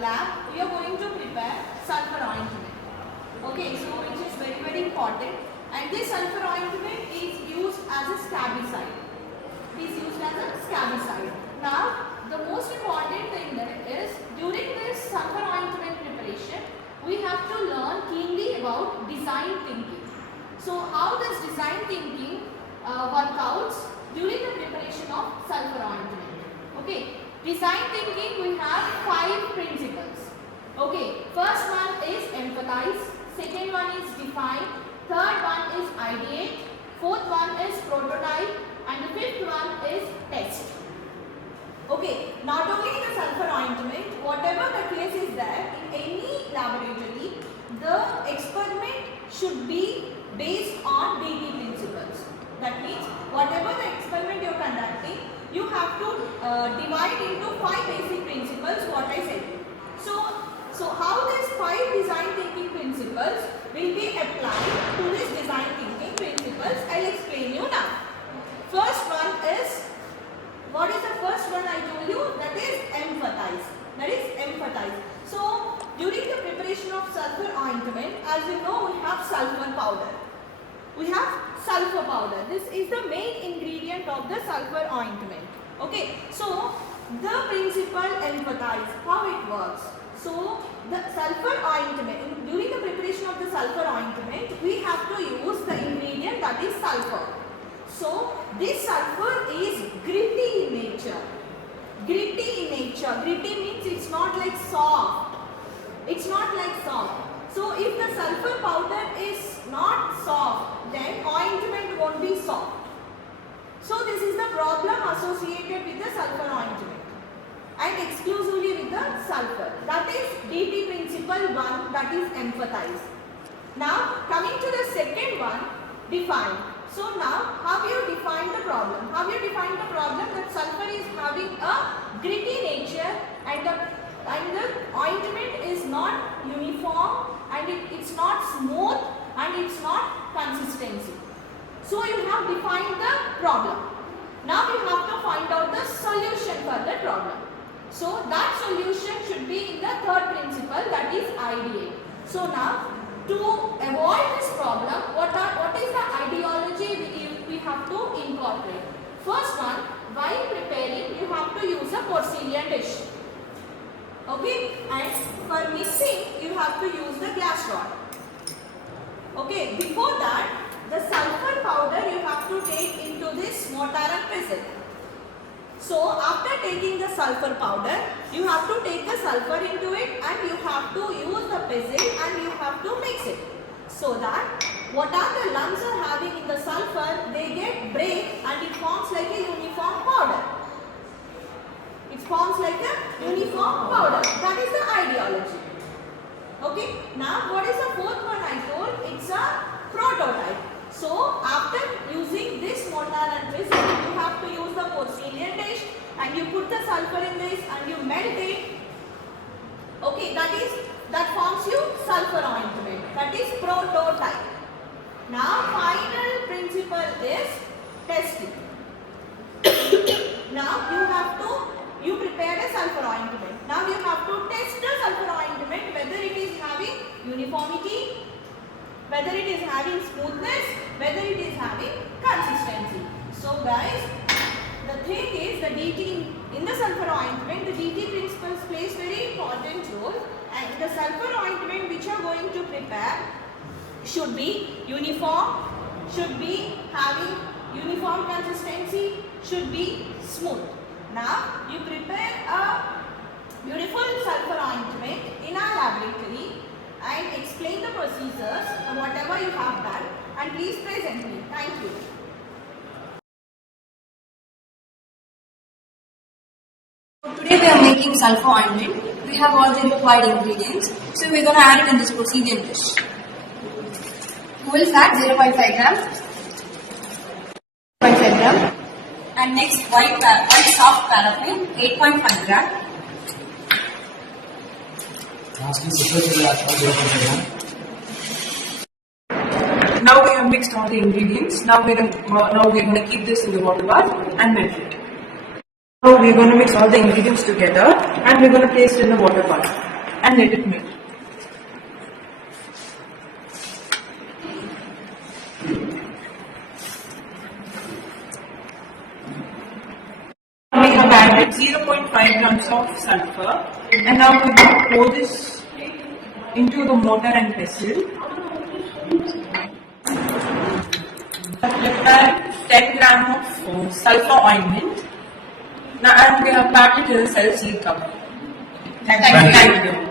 lab, we are going to prepare sulphur ointment. Okay, so which is very important. And this sulphur ointment is used as a scabicide. It is used as a scabicide. Now, the most important thing that is, during this sulphur ointment preparation, we have to learn keenly about design thinking. So, how does design thinking work out during the preparation of sulphur ointment? Okay, design thinking, we have 5 principles. Okay, first one is empathize, second one is define, third one is ideate, fourth one is prototype, and the fifth one is test. Okay, not only the sulphur ointment, whatever the case is there in any laboratory, the experiment should be based on DT principles. That means whatever the experiment you are conducting, you have to divide into 5 basic principles what I said. So how these 5 design thinking principles will be applied to this design thinking principles, I will explain you now. First one is, what is the first one I told you? That is empathize. That is empathize. So during the preparation of sulphur ointment, as you know, we have sulphur powder. We have sulphur powder. This is the main ingredient of the sulphur ointment. Okay, so the principle empathize, how it works. So the sulphur ointment, during the preparation of the sulphur ointment, we have to use the ingredient that is sulphur. So this sulphur is gritty in nature. Gritty in nature. Gritty means it's not like soft. It's not like soft. So if the sulphur powder is not soft, then ointment won't be soft. So this is the problem associated with the sulphur ointment and exclusively with the sulphur. That is DT principle 1, that is empathize. Now coming to the second one, define. So now how you define the problem? How you define the problem that sulphur is having a gritty nature and the ointment is not uniform and it's not smooth and it's not consistency. So you have defined the problem. Now you have to find out the solution for the problem. So that solution should be in the third principle, that is ideate. So now to avoid this problem, what is the ideology we have to incorporate? First one, while preparing you have to use a porcelain dish. Okay, and for mixing you have to use the glass rod. Okay, before that the sulphur powder you have to take into this mortar and pestle. So after taking the sulphur powder, you have to take the sulphur into it and you have to use the pestle and you have to mix it. So that what are the lumps are having in the sulphur, they get break and it forms like a uniform powder. It forms like a uniform powder. That is the ideology. Okay. Now what is the fourth one I told? It's a prototype. So after using this mortar and pestle, you have to use the porcelain dish and you put the sulphur in this and you melt it. Okay, that forms you sulphur ointment. That is prototype. Now final principle is testing. Now you prepared a sulphur ointment. Now you have to test the sulphur ointment whether it is having uniformity, whether it is having smoothness, whether it is having consistency. So guys, the thing is the DT in the sulphur ointment, the DT principles plays very important role, and the sulphur ointment which you are going to prepare should be uniform, should be having uniform consistency, should be smooth. Now you prepare a beautiful sulphur ointment in our laboratory and explain the procedures and whatever you have done, and please present me. Thank you. Today we are making sulphur ointment. We have all the required ingredients. So we are going to add it in this porcelain dish. Whole fat 0.5 gram. 0.5 gram. And next white soft paraffin 8.5 gram. Now we have mixed all the ingredients. Now we are going to keep this in the water bath and melt it. Now we're going to mix all the ingredients together and we're going to place it in the water bath and let it melt. We have added 0.5 grams of sulfur and now we're going to pour this into the mortar and pestle. Prepare 10 grams of sulphur ointment. Now and we have packed it in a cell seal cover. Thank you.